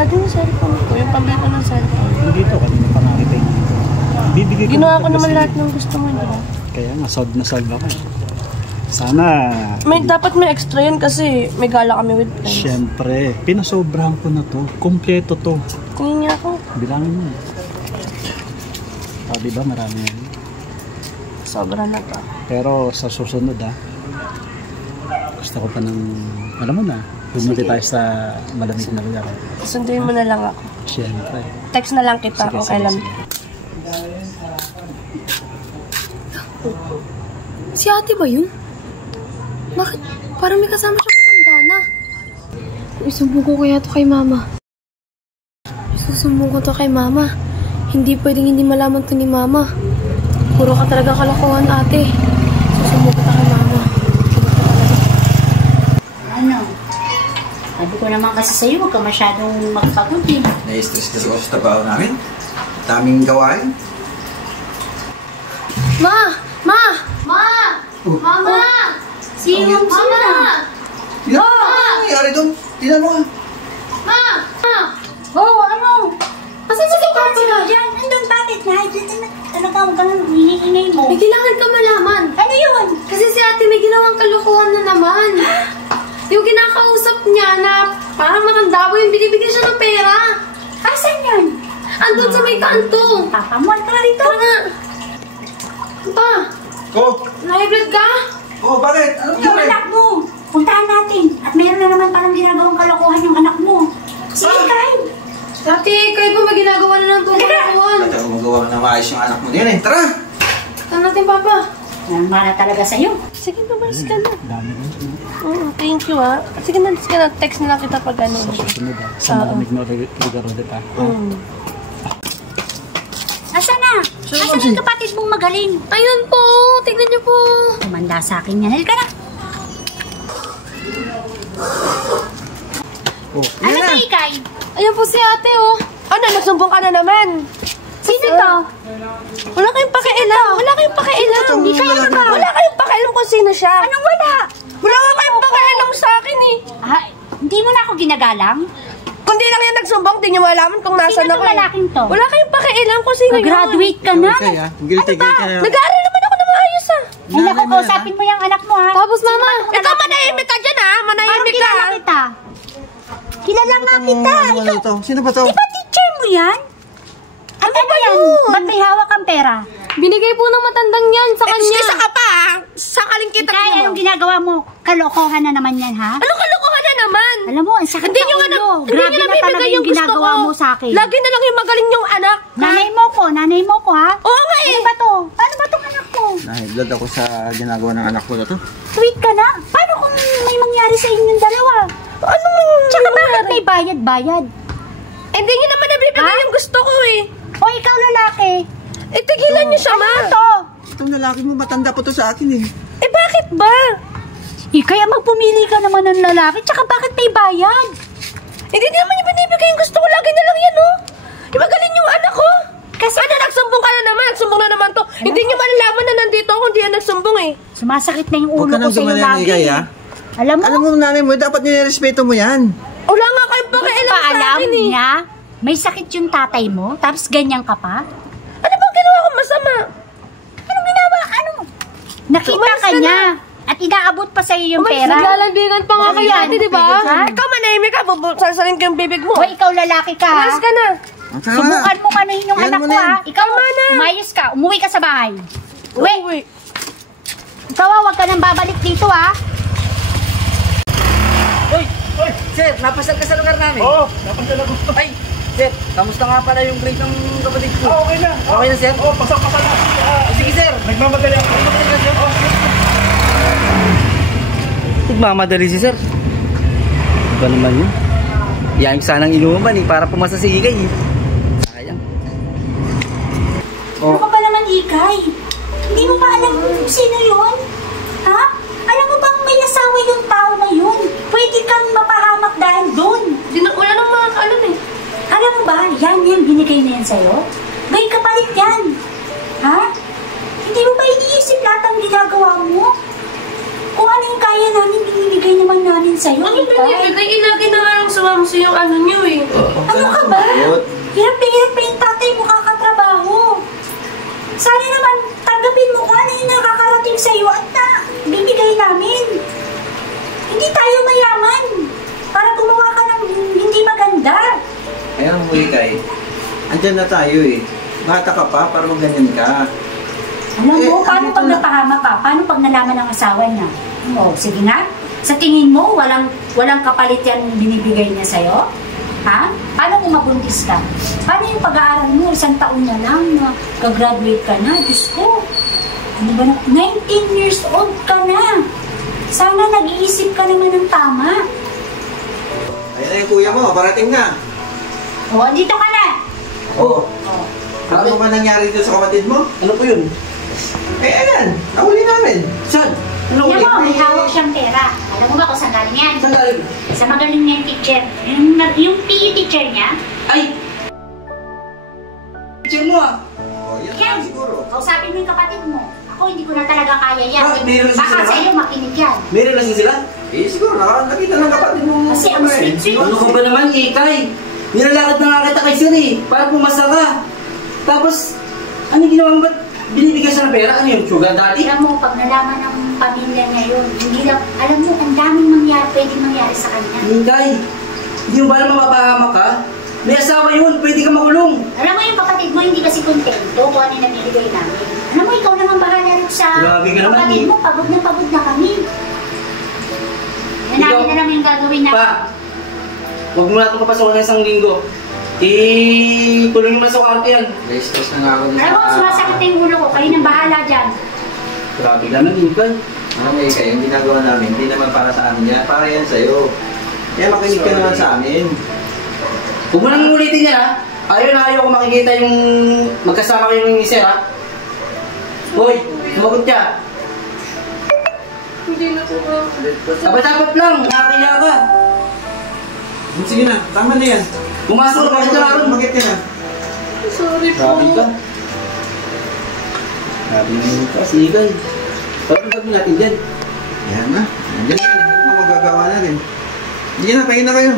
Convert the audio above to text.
Dati yung cellphone ko, yung pambili ko ng cellphone. Hindi to, kanina pa nakita yung bibigay ko. Ginawa ko naman lahat ng gusto mo, di ba? Kaya nga, solve na solve ako. Sana... Dapat may extra yan kasi may gala kami with friends. Siyempre, pinasobrahan ko na to. Kompleto to. Tingin niya ako. Bilangin mo. Diba, marami yan. Sobra na ba? Pero sa susunod gusto ko pa ng, alam mo na, bumili tayo sa malamig na lugar. Sunduin mo na lang ako. Siyempre. Text na lang kita kung kailan. Si ate ba yun? Bakit? Parang may kasama siyang matanda na. Isumbong ko kaya to kay mama. Isusumbong ko to kay mama. Hindi pwedeng hindi malaman to ni mama. Puro ka talaga kalokohan, ate. Isusumbong ko to kay mama. Ano? Sabi ko naman kasi sa'yo, huwag ka masyadong magpagod eh. Na-stress kasi ako sa trabaho namin. Daming gawain. Ma! Ma! Ma! Mama! Sino? Mama! Tingnan mo! Ano nangyari doon? Tingnan mo nga. Ma! Ma! Oh, ano? Asan si Papa? Diyan, nandun, bakit? Talaga, huwag ka nang hinihinay mo. May kailangan ka malaman. Ano yun? Kasi si ate may ginawang kalokohan na naman. Yung kinakausap niya na parang matanda yung binibigyan siya ng pera. Asan yan? Andun sa may kanto. Papamuan ka rito. Tara nga. Pa, Oh! na-high ka? Oh, bakit? Ano Yung nangyari? anak mo, puntahan natin. At mayroon na naman parang ginagawang kalokohan yung anak mo. Sige, Kyle. Ate, kayo po may ginagawa na ng kalokohan. Bakit ako magawa na maayos yung anak mo din eh? Tara! Tara natin, Papa. Mana talaga sa'yo. Sige, mabalis ka na. Dami na. Thank you Sige na, text na lang kita pag ano. Sa susunod sa malamig na lugar ulit Asa na? Asa yung kapatid mong magaling? Ayun po, tignan niyo po. Tumanda sa akin yan. Halika na. Ano to, Ikay? Ayun po si ate, oh. Ano, nagsumbong ka na naman? Sino to? Wala kayong pakialam. Wala kayong pakialam. Hindi kayo ba? Wala kayong pakialam kung sino siya. Anong wala? Wala ka kayong pakialam sa akin eh. Ah, hindi mo na ako ginagalang? Kung di lang yan nagsumbong, di nyo malaman kung nasa Sino na tong lalaking to? Wala kayong pakialam kung sino yun. Graduate ka na? Guilty ka. Nag-aaral naman ako na maayos Ay, naku, kausapin mo yung anak mo, ha? Tapos, Mama. Ikaw manahimik ka dyan manahimik ka. Kilala kita. Kilala nga kita. Ikaw, Sino ba to? di ba teacher mo yan? Ano ba yan? Ba't may hawak kang pera? Binigay po ng matandang yan sa kanya. Isa ka pa Sakaling kita Ikay, anong ginagawa mo? Kalokohan na naman yan, ha? Ano kalokohan na naman? Alam mo, ang sakit Hindi sa nyo nga ulo. hindi Grabe nyo na talaga nabibigay yung gusto ginagawa ko. mo sa akin. Lagi na lang yung magaling yung anak. Nanay mo ko, ha? Oo nga eh. Ano ba to? Paano ba tong anak mo? Nahiblad ako sa ginagawa ng anak ko na to. Tweet ka na? Paano kung may mangyari sa inyong dalawa? Tsaka bakit may bayad-bayad? Hindi nyo naman nabibigay yung gusto ko eh. O ikaw lalaki? Tigilan nyo siya, ma. Ano to? Itong lalaki mo, matanda pa to sa akin eh. Bakit ba? Kaya magpumili ka naman ng lalaki, tsaka bakit may bayad? Hindi naman yung binibigay yung gusto ko. Lagi na lang yan, oh. Yung magaling yung anak ko. Kasi ano, nagsumbong ka na naman. Nagsumbong na naman to. Hindi nyo malalaman na nandito ako. Hindi yan nagsumbong eh. Sumasakit na yung Huwag ulo ka ko nang sa'yo gumalan, lagi. Ikay, ha? Alam mo, Alam mo, nanay mo, dapat nirespeto mo yan. Wala nga kayong pakialam sa alam akin eh. niya, may sakit yung tatay mo, tapos ganyan ka pa? Ano bang ginawa ko masama? Anong ginawa? Ano? Nakita Umalis ka ka niya. At inaabot pa sa'yo yung Umalis, pera. Naglalabigan pa nga Ano kay yan? ate, di ba? Ha? Ikaw manahimik ka. Salsalin ko yung bibig mo. O ikaw lalaki ka, ha? Umalis ka na. Subukan mo kanuhin yung Yan anak mo ko, na yan. ha? Ikaw, umayos ka. Umuwi ka sa bahay. Uy. Ikaw, huwag ka nang babalik dito, ha? Uy, sir, napasal ka sa lugar namin? Oo, napasal ako. Ay, sir, kamusta nga pala yung grade ng kapatid ko? Okay na. Okay na, sir? Oo, pasok na. Sige, sir. Nagmamadali ako. Nagmamadali si sir. Iba naman yun. Iyayin ko sanang inuman para pumasa si Ikay. Sayang. Ano ka ba naman, Ikay? Hindi mo ba alam kung sino yun? Ha? Alam mo bang may asawa yung tao na yun? Pwede kang mapahamak dahil doon. Wala nang mga kaalam eh. Alam mo ba, yan binigay na yan sa'yo? May kapalit yan. Ha? Hindi mo ba iniisip lahat ang ginagawa mo? Kung ano yung kaya namin, binibigay naman namin sa'yo. Ano binibigay? Ilagi na nga lang sa mamsi yung ano nyo eh. Ang mo, Ikay, andyan na tayo eh. Bata ka pa para magganyan ka. Alam mo, Eh, paano ano pag na- napahama ka? Paano pag nalaman ng asawa niya? O, sige nga. Sa tingin mo, walang kapalit yan binibigay niya sa'yo? Ha? Paano kung mabuntis ka? Paano yung pag-aaral mo? 1 taon na lang na gagraduate ka na. Diyos ko. Ano ba na? 19 years old ka na. Sana nag-iisip ka naman ng tama. Ayun na yung kuya mo, parating na. O, andito ka na. Oo. Ano ba nangyari dito sa kapatid mo? Ano po yun? Eh, ayan. Nahuli namin. Saan? Ano Tingnan ulit? mo, may hawak siyang pera. Alam mo ba kung saan galing yan? Saan galing? Sa magaling niyang teacher. Yung PE teacher niya, Ay! Teacher mo ah! Oh, yan yan. lang siguro. Kausapin mo yung kapatid mo. Ako hindi ko na talaga kaya yan. Bakit? May relasyon Baka sila ba? sa'yo makinig yan. May relasyon sila? Eh, siguro, nakita ng kapatid mo. Kasi ang sweet-sweet. Ano ka ba naman, Ikay? Nilalakad na nga kita kay Sir eh, para pumasa ka. Tapos, ano ginawa mo? Ba't binibigyan siya ng pera? Ano yung sugar daddy? Alam mo, pag nalaman ng pamilya niya yun, hindi lang, alam mo, ang daming pwedeng mangyari sa kanya. Ikay, hindi mo ba alam mapapahamak ka? May asawa yun, pwede ka makulong. Alam mo yung kapatid mo, hindi kasi kontento kung ano yung nabibigay namin. Alam mo, ikaw naman bahala rin sa Grabe ka naman, kapatid eh. mo, pagod na kami. Yan namin na namin yung gagawin na. Pa, huwag mo na itong papasokan ng 1 linggo. Kulongin mo na sa kwarto yan. Stress na nga ako dito. Alam mo, sumasakit na yung ulo ko, kayo nang bahala dyan. Grabe naman, Ikay. Ano mo, Ikay, yung ginagawa namin, hindi naman para sa amin yan. Para yan sa'yo. Kaya makinig ka naman sa amin. Huwag mo nang ulitin yan ha. Ayaw ko makikita yung magkasama kayo ng Sir ha. Hoy, sumagot ka. Hindi na po ba? Dapat lang, nakakaya ka. Sige na, tama na yan. Pumasok na bakit ka ron. Bakit ka na? Sorry po. Grabe ka. Grabe naman ka, sigay. Parang gagawin natin dyan. Yan na. Nandiyan na. Ano magagawa natin? Sige na, pahinga na kayo.